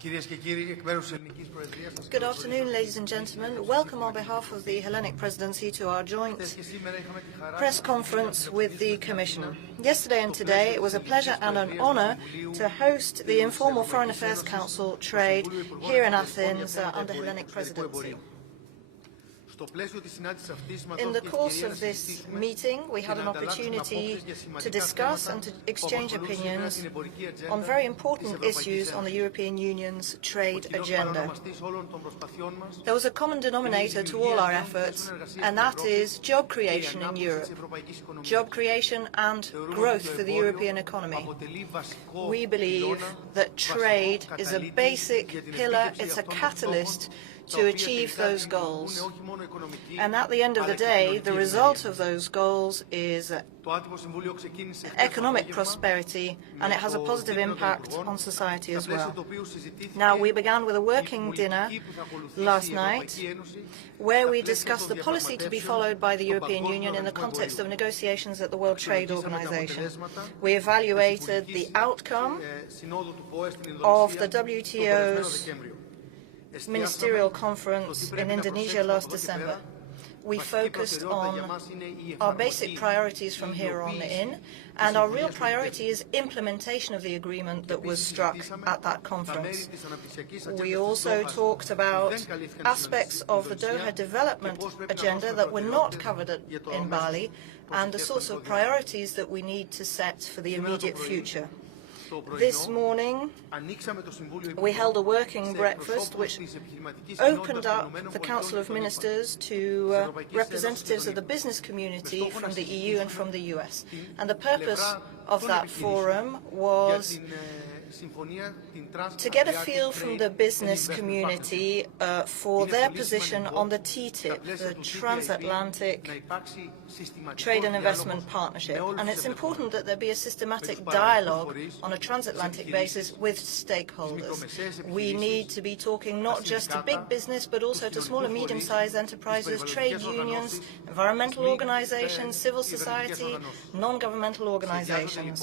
Good afternoon, ladies and gentlemen. Welcome on behalf of the Hellenic Presidency to our joint press conference with the Commission. Yesterday and today, it was a pleasure and an honour to host the Informal Foreign Affairs Council Trade here in Athens under Hellenic Presidency. In the course of this meeting, we had an opportunity to discuss and to exchange opinions on very important issues on the European Union's trade agenda. There was a common denominator to all our efforts, and that is job creation in Europe. Job creation and growth for the European economy. We believe that trade is a basic pillar, it's a catalyst to achieve those goals. And at the end of the day, the result of those goals is economic prosperity, and it has a positive impact on society as well. Now, we began with a working dinner last night where we discussed the policy to be followed by the European Union in the context of negotiations at the World Trade Organization. We evaluated the outcome of the WTO's ministerial conference in Indonesia last December. We focused on our basic priorities from here on in, and our real priority is implementation of the agreement that was struck at that conference. We also talked about aspects of the Doha development agenda that were not covered in Bali, and the sorts of priorities that we need to set for the immediate future. This morning, we held a working breakfast which opened up the Council of Ministers to representatives of the business community from the EU and from the US. And the purpose of that forum was to get a feel from the business community for their position on the TTIP, the Transatlantic Trade and Investment Partnership. And it's important that there be a systematic dialogue on a transatlantic basis with stakeholders. We need to be talking not just to big business, but also to small and medium-sized enterprises, trade unions, environmental organizations, civil society, non-governmental organizations.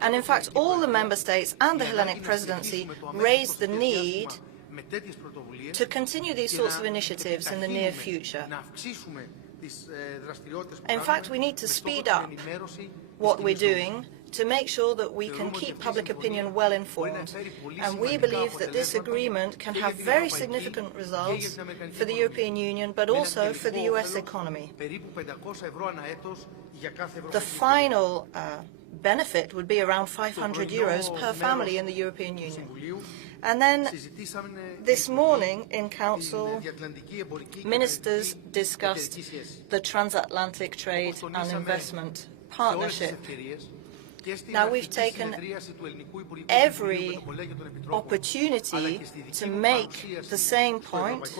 And in fact, all the member states and the Hellenic Presidency raised the need to continue these sorts of initiatives in the near future. In fact, we need to speed up what we're doing to make sure that we can keep public opinion well informed. And we believe that this agreement can have very significant results for the European Union, but also for the US economy. The final benefit would be around €500 per family in the European Union. And then this morning in Council, ministers discussed the Transatlantic Trade and Investment Partnership. Now, we've taken every opportunity to make the same point.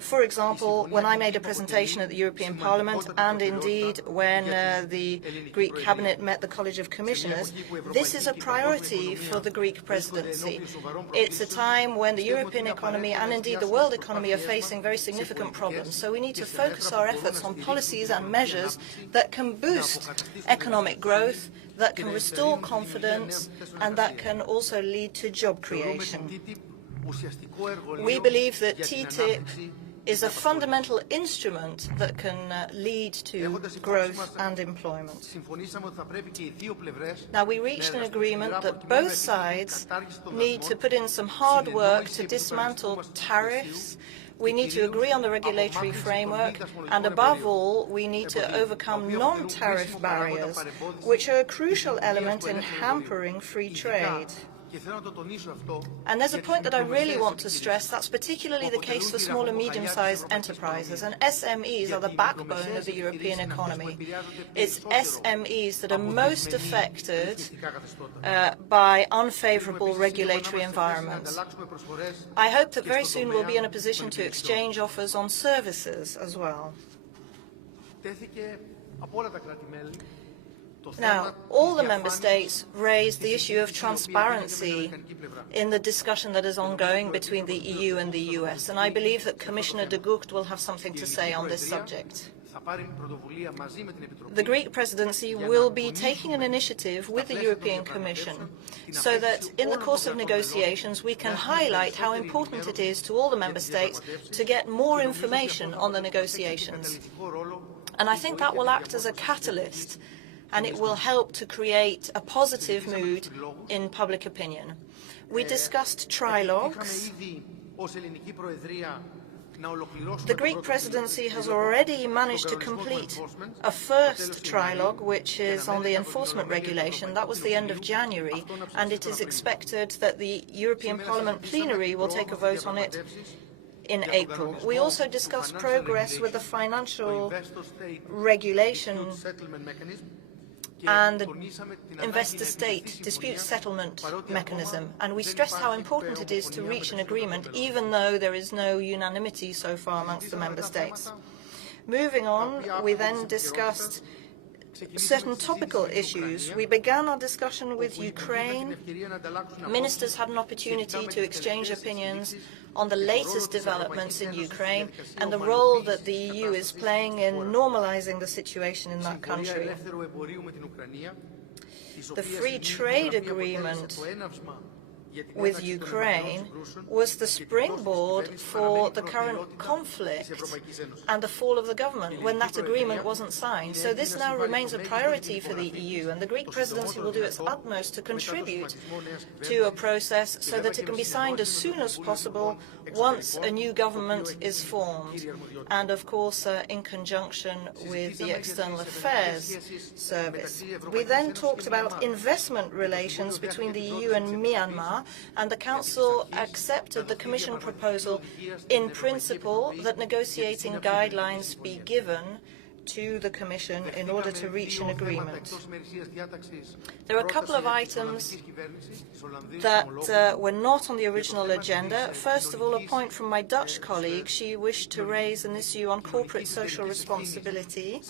For example, when I made a presentation at the European Parliament, and indeed when the Greek cabinet met the College of Commissioners, this is a priority for the Greek presidency. It's a time when the European economy and indeed the world economy are facing very significant problems. So we need to focus our efforts on policies and measures that can boost economic growth, that can restore confidence, and that can also lead to job creation. We believe that TTIP is a fundamental instrument that can lead to growth and employment. Now, we reached an agreement that both sides need to put in some hard work to dismantle tariffs. We need to agree on the regulatory framework, and above all, we need to overcome non-tariff barriers, which are a crucial element in hampering free trade. And there's a point that I really want to stress. That's particularly the case for small and medium-sized enterprises, and SMEs are the backbone of the European economy. It's SMEs that are most affected by unfavorable regulatory environments. I hope that very soon we'll be in a position to exchange offers on services as well. Now, all the member states raised the issue of transparency in the discussion that is ongoing between the EU and the US, and I believe that Commissioner de Gucht will have something to say on this subject. The Greek presidency will be taking an initiative with the European Commission so that in the course of negotiations we can highlight how important it is to all the member states to get more information on the negotiations. And I think that will act as a catalyst, and it will help to create a positive mood in public opinion. We discussed trilogues. The Greek presidency has already managed to complete a first trilogue, which is on the enforcement regulation. That was the end of January, and it is expected that the European Parliament plenary will take a vote on it in April. We also discussed progress with the financial regulation and the investor-state dispute settlement mechanism, and we stressed how important it is to reach an agreement, even though there is no unanimity so far amongst the member states. Moving on, we then discussed certain topical issues. We began our discussion with Ukraine. Ministers had an opportunity to exchange opinions on the latest developments in Ukraine and the role that the EU is playing in normalizing the situation in that country. The free trade agreement with Ukraine was the springboard for the current conflict and the fall of the government when that agreement wasn't signed. So this now remains a priority for the EU, and the Greek presidency will do its utmost to contribute to a process so that it can be signed as soon as possible once a new government is formed, and of course in conjunction with the External Affairs Service. We then talked about investment relations between the EU and Myanmar, and the Council accepted the Commission proposal in principle that negotiating guidelines be given to the Commission in order to reach an agreement. There are a couple of items that were not on the original agenda. First of all, a point from my Dutch colleague. She wished to raise an issue on corporate social responsibility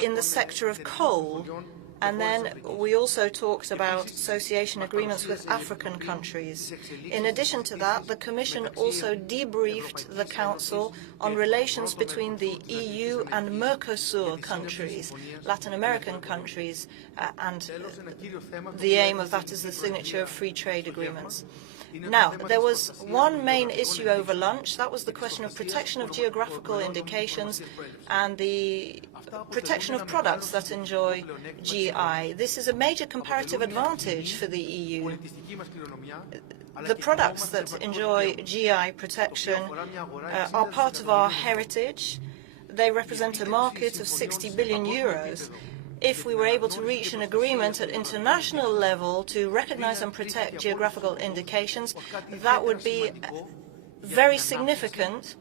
in the sector of coal. And then we also talked about association agreements with African countries. In addition to that, the Commission also debriefed the Council on relations between the EU and Mercosur countries, Latin American countries, and the aim of that is the signature of free trade agreements. Now, there was one main issue over lunch. That was the question of protection of geographical indications and the protection of products that enjoy GI. This is a major comparative advantage for the EU. The products that enjoy GI protection are part of our heritage. They represent a market of 60 billion euros. If we were able to reach an agreement at international level to recognize and protect geographical indications, that would be very significant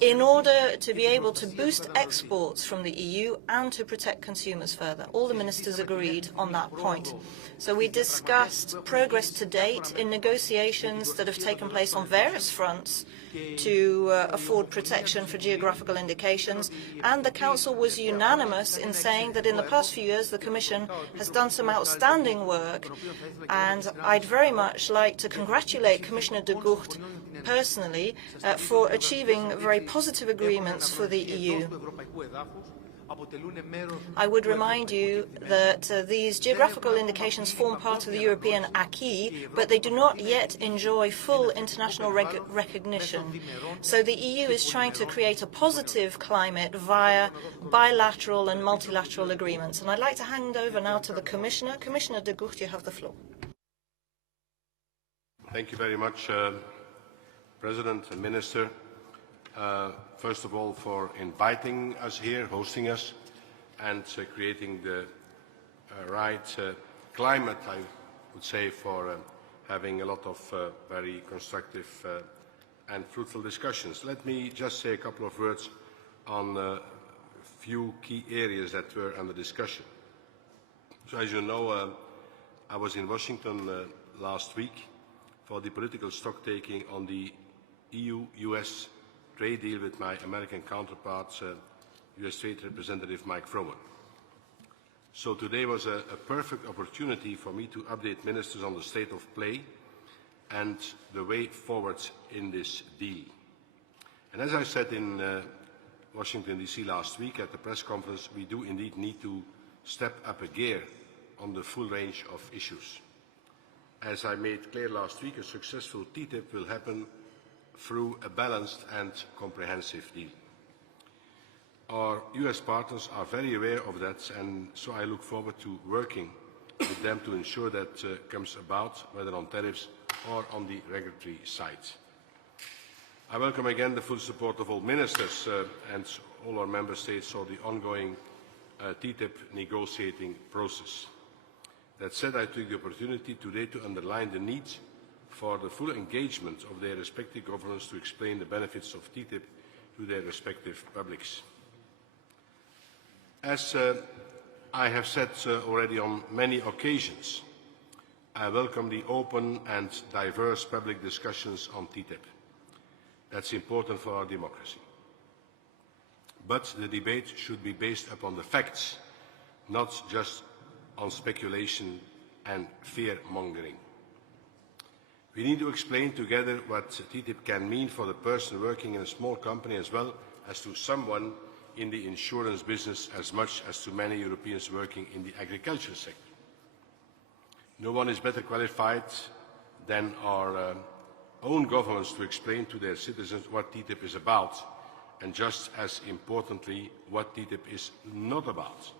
in order to be able to boost exports from the EU and to protect consumers further. All the ministers agreed on that point. So we discussed progress to date in negotiations that have taken place on various fronts to afford protection for geographical indications, and the Council was unanimous in saying that in the past few years the Commission has done some outstanding work, and I'd very much like to congratulate Commissioner de Gucht personally for achieving very positive agreements for the EU. I would remind you that these geographical indications form part of the European acquis, but they do not yet enjoy full international recognition. So the EU is trying to create a positive climate via bilateral and multilateral agreements. And I'd like to hand over now to the Commissioner. Commissioner de Gucht, you have the floor. Thank you very much, President and Minister. First of all, for inviting us here, hosting us, and creating the right climate, I would say, for having a lot of very constructive and fruitful discussions. Let me just say a couple of words on a few key areas that were under discussion. So, as you know, I was in Washington last week for the political stock-taking on the EU-US trade deal with my American counterparts, US Trade Representative Mike Froman. So today was a perfect opportunity for me to update ministers on the state of play and the way forward in this deal. And as I said in Washington, D.C. last week at the press conference, we do indeed need to step up a gear on the full range of issues. As I made clear last week, a successful TTIP will happen through a balanced and comprehensive deal. Our US partners are very aware of that, and so I look forward to working with them to ensure that comes about, whether on tariffs or on the regulatory side. I welcome again the full support of all ministers and all our member states for the ongoing TTIP negotiating process. That said, I took the opportunity today to underline the need for the full engagement of their respective governments to explain the benefits of TTIP to their respective publics. As I have said already on many occasions, I welcome the open and diverse public discussions on TTIP. That's important for our democracy. But the debate should be based upon the facts, not just on speculation and fear-mongering. We need to explain together what TTIP can mean for the person working in a small company as well as to someone in the insurance business as much as to many Europeans working in the agriculture sector. No one is better qualified than our own governments to explain to their citizens what TTIP is about, and just as importantly, what TTIP is not about.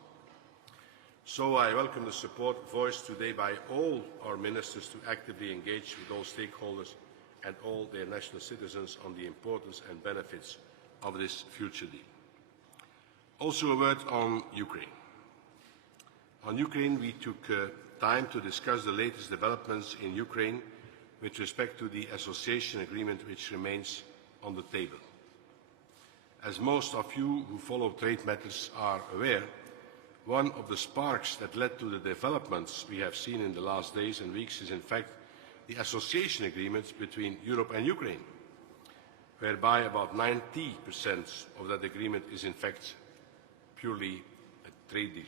So I welcome the support voiced today by all our ministers to actively engage with all stakeholders and all their national citizens on the importance and benefits of this future deal. Also a word on Ukraine. On Ukraine, we took time to discuss the latest developments in Ukraine with respect to the association agreement which remains on the table. As most of you who follow trade matters are aware, one of the sparks that led to the developments we have seen in the last days and weeks is in fact the association agreement between Europe and Ukraine, whereby about 90% of that agreement is in fact purely a trade deal.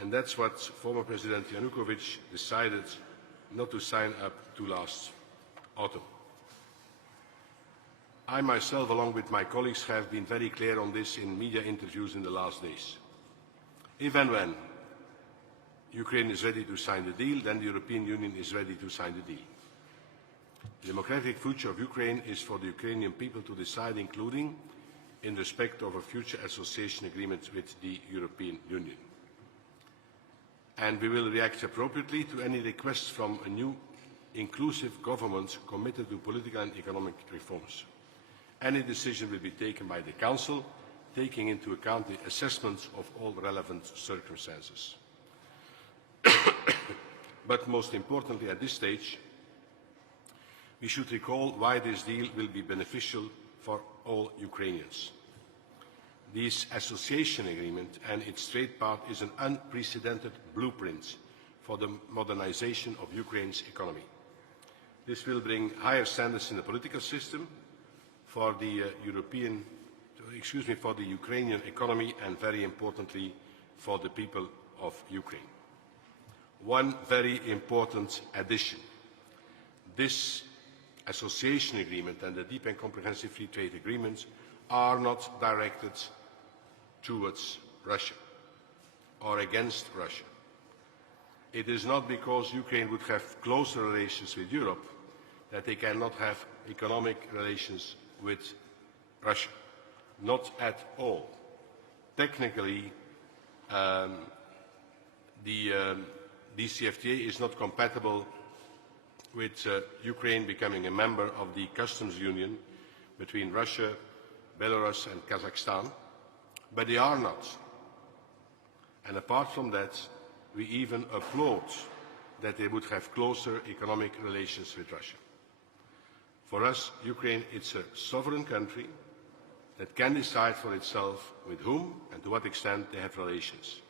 And that's what former President Yanukovych decided not to sign up to last autumn. I myself, along with my colleagues, have been very clear on this in media interviews in the last days. If and when Ukraine is ready to sign the deal, then the European Union is ready to sign the deal. The democratic future of Ukraine is for the Ukrainian people to decide, including in respect of a future association agreement with the European Union. And we will react appropriately to any requests from a new inclusive government committed to political and economic reforms. Any decision will be taken by the Council, taking into account the assessments of all relevant circumstances. But most importantly at this stage, we should recall why this deal will be beneficial for all Ukrainians. This association agreement and its trade part is an unprecedented blueprint for the modernization of Ukraine's economy. This will bring higher standards in the political system for the Ukrainian economy and, very importantly, for the people of Ukraine. One very important addition. This association agreement and the deep and comprehensive free trade agreements are not directed towards Russia or against Russia. It is not because Ukraine would have closer relations with Europe that they cannot have economic relations with Russia. Not at all. Technically, the DCFTA is not compatible with Ukraine becoming a member of the customs union between Russia, Belarus and Kazakhstan, but they are not. And apart from that, we even applaud that they would have closer economic relations with Russia. For us, Ukraine is a sovereign country that can decide for itself with whom and to what extent they have relations.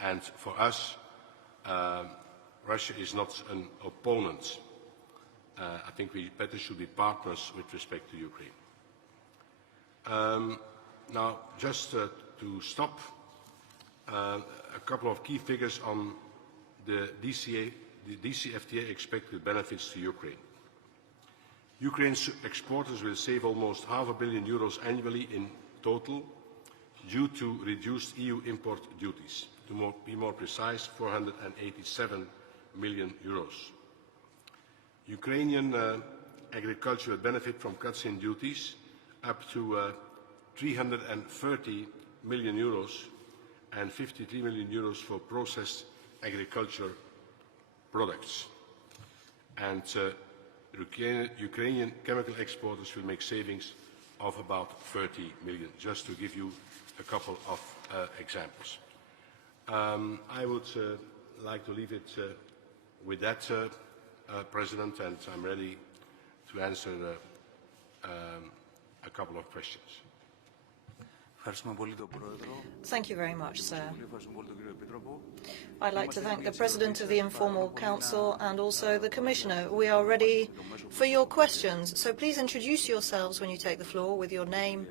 And for us, Russia is not an opponent. I think we better should be partners with respect to Ukraine. Now, just to stop, a couple of key figures on the DCFTA expected benefits to Ukraine. Ukraine's exporters will save almost €500 million annually in total due to reduced EU import duties. To be more precise, €487 million. Ukrainian agriculture will benefit from cuts in duties up to €330 million and €53 million for processed agriculture products. And Ukrainian chemical exporters will make savings of about 30 million, just to give you a couple of examples. I would like to leave it with that, President, and I'm ready to answer a couple of questions. Thank you very much, sir. I'd like to thank the President of the Informal Council and also the Commissioner. We are ready for your questions, so please introduce yourselves when you take the floor with your name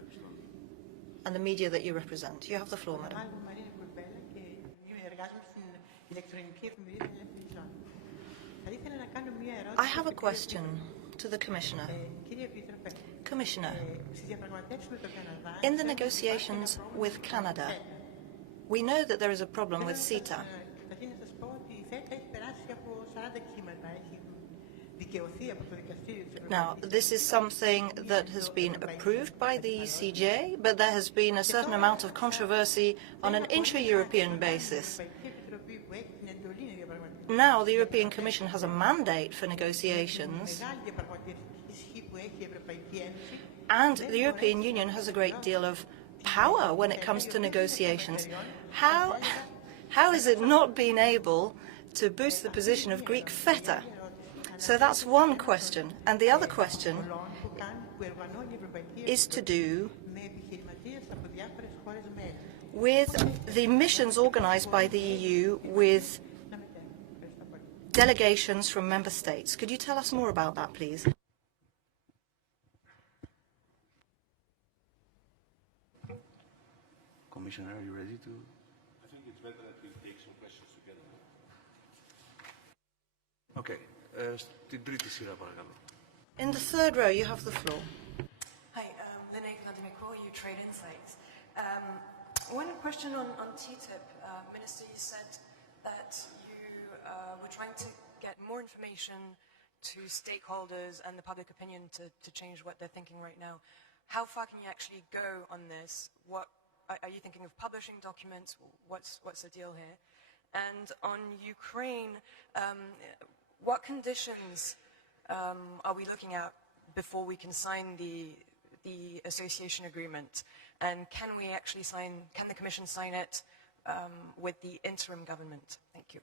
and the media that you represent. You have the floor, madam. I have a question to the Commissioner. Commissioner, in the negotiations with Canada, we know that there is a problem with CETA. Now, this is something that has been approved by the ECJ, but there has been a certain amount of controversy on an intra-European basis. Now, the European Commission has a mandate for negotiations, and the European Union has a great deal of power when it comes to negotiations. How is it not being able to boost the position of Greek feta? So that's one question. And the other question is to do with the missions organized by the EU with delegations from member states. Could you tell us more about that, please? Commissioner, are you ready to? I think it's better that we take some questions together. Okay. In the third row, you have the floor. Hi, Lene Vladimiko, you Trade Insights. One question on TTIP. Minister, you said that you were trying to get more information to stakeholders and the public opinion to change what they're thinking right now. How far can you actually go on this? What are you thinking of publishing documents? What's the deal here? And on Ukraine, what conditions are we looking at before we can sign the association agreement? And can we actually can the Commission sign it with the interim government? Thank you.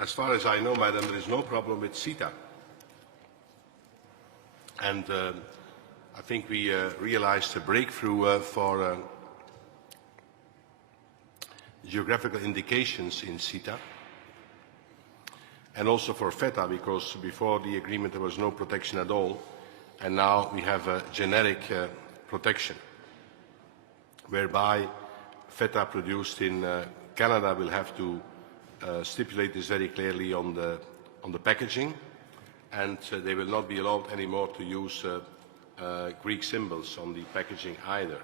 As far as I know, Madam, there is no problem with CETA. And I think we realized a breakthrough for geographical indications in CETA, and also for FETA, because before the agreement there was no protection at all, and now we have a generic protection, whereby FETA produced in Canada will have to stipulate this very clearly on the packaging, and they will not be allowed anymore to use Greek symbols on the packaging either.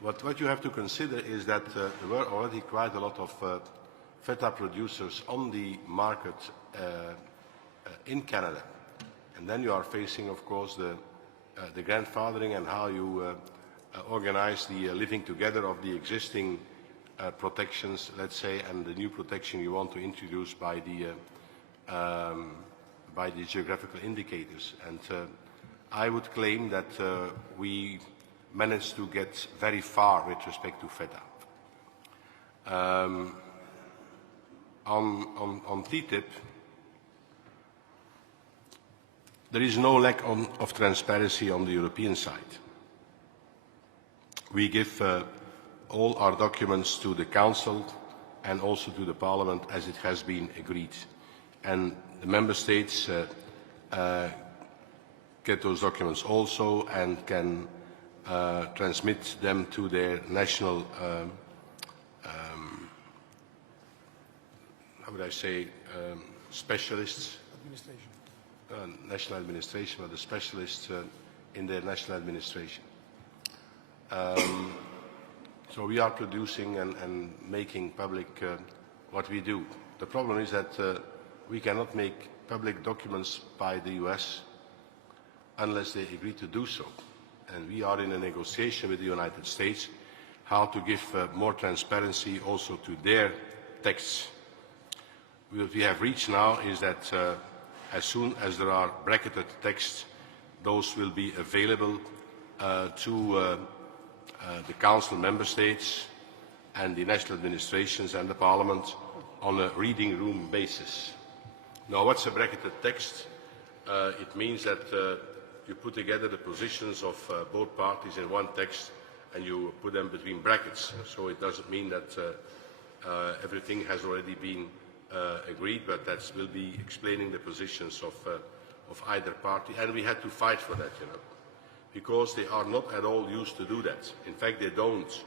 What you have to consider is that there were already quite a lot of feta producers on the market in Canada, and then you are facing, of course, the grandfathering and how you organize the living together of the existing protections, let's say, and the new protection you want to introduce by the geographical indicators. And I would claim that we managed to get very far with respect to FETA. On TTIP, there is no lack of transparency on the European side. We give all our documents to the Council and also to the Parliament as it has been agreed. And the Member States get those documents also and can transmit them to their national, how would I say, specialists, national administration, or the specialists in their national administration. So we are producing and making public what we do. The problem is that we cannot make public documents by the US unless they agree to do so. And we are in a negotiation with the United States how to give more transparency also to their texts. What we have reached now is that as soon as there are bracketed texts, those will be available to the Council member states and the national administrations and the Parliament on a reading room basis. Now, what's a bracketed text? It means that you put together the positions of both parties in one text and you put them between brackets. So it doesn't mean that everything has already been agreed, but that will be explaining the positions of either party. And we had to fight for that, you know, because they are not at all used to do that. In fact, they don't.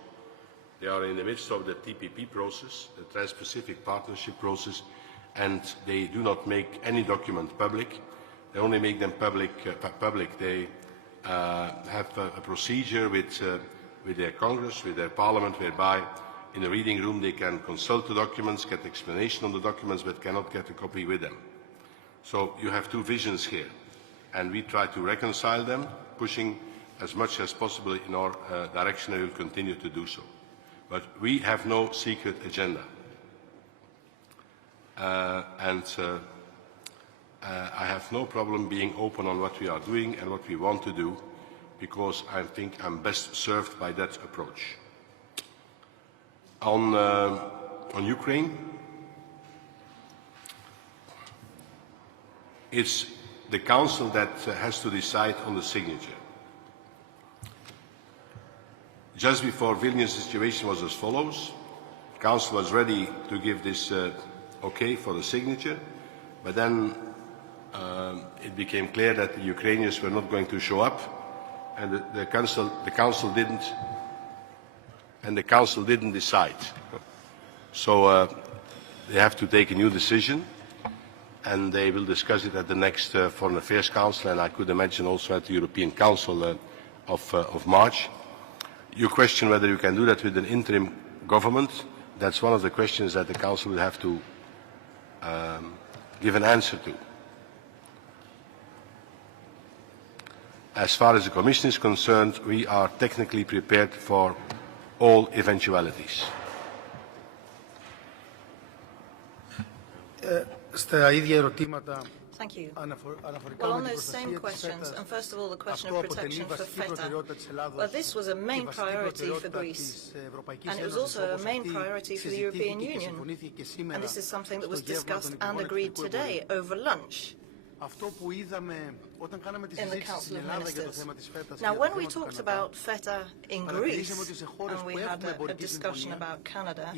They are in the midst of the TPP process, the Trans-Pacific Partnership process, and they do not make any document public. They only make them public. They have a procedure with their Congress, with their Parliament, whereby in the reading room they can consult the documents, get explanation on the documents, but cannot get a copy with them. So you have two visions here, and we try to reconcile them, pushing as much as possible in our direction, and we will continue to do so. But we have no secret agenda. I have no problem being open on what we are doing and what we want to do, because I think I'm best served by that approach. On Ukraine, it's the Council that has to decide on the signature. Just before Vilnius, the situation was as follows. The Council was ready to give this okay for the signature, but then it became clear that the Ukrainians were not going to show up, and the Council didn't decide. So they have to take a new decision, and they will discuss it at the next Foreign Affairs Council, and I could imagine also at the European Council of March. You question whether you can do that with an interim government. That's one of the questions that the Council will have to give an answer to. As far as the Commission is concerned, we are technically prepared for all eventualities. Thank you. Well, on those same questions, and first of all the question of protection for FETA, well, this was a main priority for Greece, and it was also a main priority for the European Union, and this is something that was discussed and agreed today over lunch in the Council of Ministers. Now, when we talked about FETA in Greece, and we had a discussion about Canada,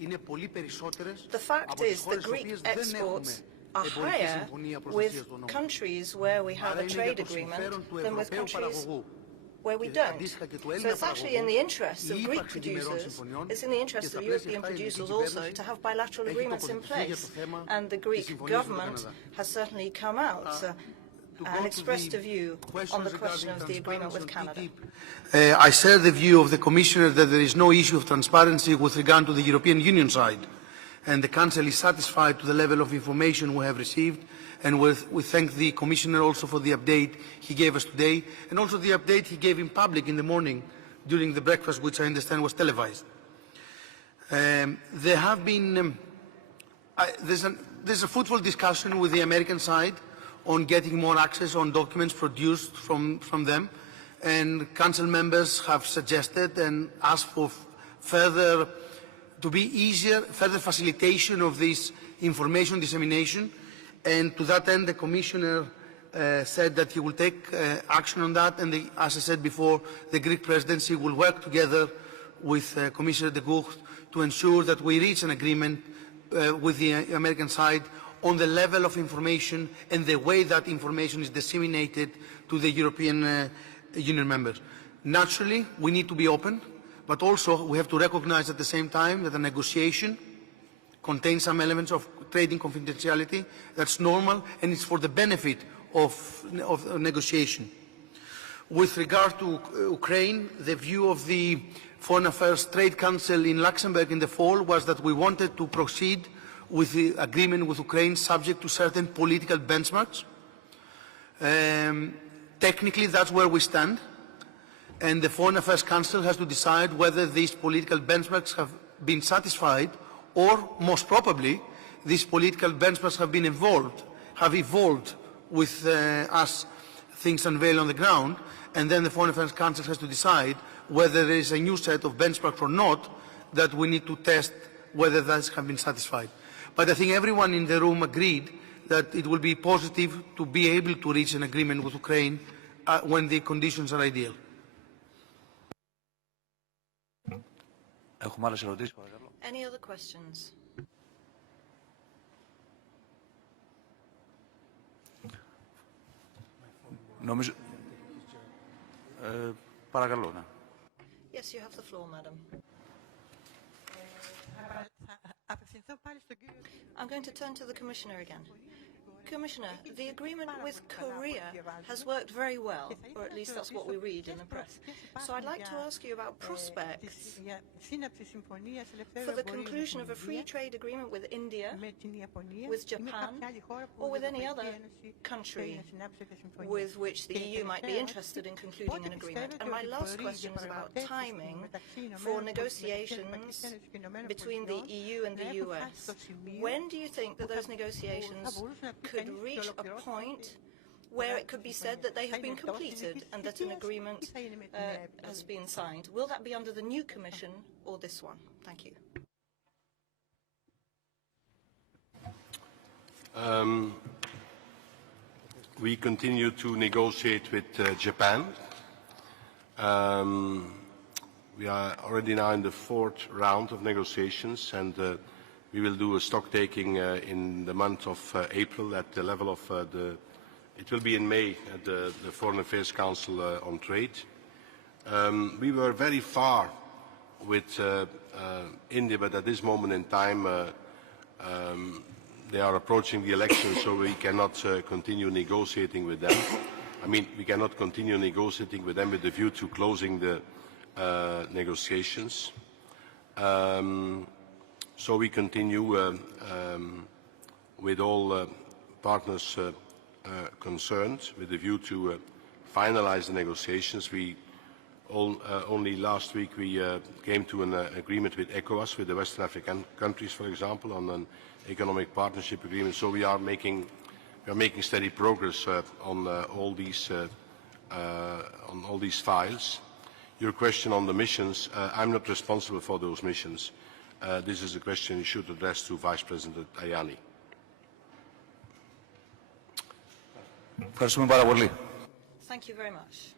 the fact is that Greek exports are higher with countries where we have a trade agreement than with countries where we don't. So it's actually in the interests of Greek producers, it's in the interests of European producers also to have bilateral agreements in place. And the Greek government has certainly come out and expressed a view on the question of the agreement with Canada. I share the view of the Commissioner that there is no issue of transparency with regard to the European Union side, and the Council is satisfied to the level of information we have received, and we thank the Commissioner also for the update he gave us today, and also the update he gave in public in the morning during the breakfast, which I understand was televised. There have been there's a fruitful discussion with the American side on getting more access on documents produced from them, and Council members have suggested and asked for further facilitation of this information dissemination, and to that end the Commissioner said that he will take action on that, and as I said before, the Greek Presidency will work together with Commissioner de Gucht to ensure that we reach an agreement with the American side on the level of information and the way that information is disseminated to the European Union members. Naturally, we need to be open, but also we have to recognize at the same time that a negotiation contains some elements of trading confidentiality. That's normal, and it's for the benefit of negotiation. With regard to Ukraine, the view of the Foreign Affairs Trade Council in Luxembourg in the fall was that we wanted to proceed with the agreement with Ukraine subject to certain political benchmarks. Technically, that's where we stand, and the Foreign Affairs Council has to decide whether these political benchmarks have been satisfied, or most probably, these political benchmarks have evolved with as things unveil on the ground, and then the Foreign Affairs Council has to decide whether there is a new set of benchmarks or not that we need to test whether those have been satisfied. But I think everyone in the room agreed that it will be positive to be able to reach an agreement with Ukraine when the conditions are ideal. Any other questions? Νομίζω... παρακαλώ, ναι. Yes, you have the floor, madam. I'm going to turn to the Commissioner again. Commissioner, the agreement with Korea has worked very well, or at least that's what we read in the press. So I'd like to ask you about prospects for the conclusion of a free trade agreement with India, with Japan, or with any other country with which the EU might be interested in concluding an agreement. And my last question is about timing for negotiations between the EU and the US. When do you think that those negotiations could reach a point where it could be said that they have been completed and that an agreement has been signed? Will that be under the new Commission or this one? Thank you. We continue to negotiate with Japan. We are already now in the fourth round of negotiations, and we will do a stock taking in the month of April at the level of it will be in May at the Foreign Affairs Council on Trade. We were very far with India, but at this moment in time they are approaching the elections, so we cannot continue negotiating with them. I mean, we cannot continue negotiating with them with the view to closing the negotiations. So we continue with all partners concerned with the view to finalize the negotiations. Only last week we came to an agreement with ECOWAS, with the Western African countries, for example, on an economic partnership agreement. So we are making steady progress on all these files. Your question on the missions, I'm not responsible for those missions. This is a question you should address to Vice President Tajani. Ευχαριστούμε πάρα πολύ. Thank you very much.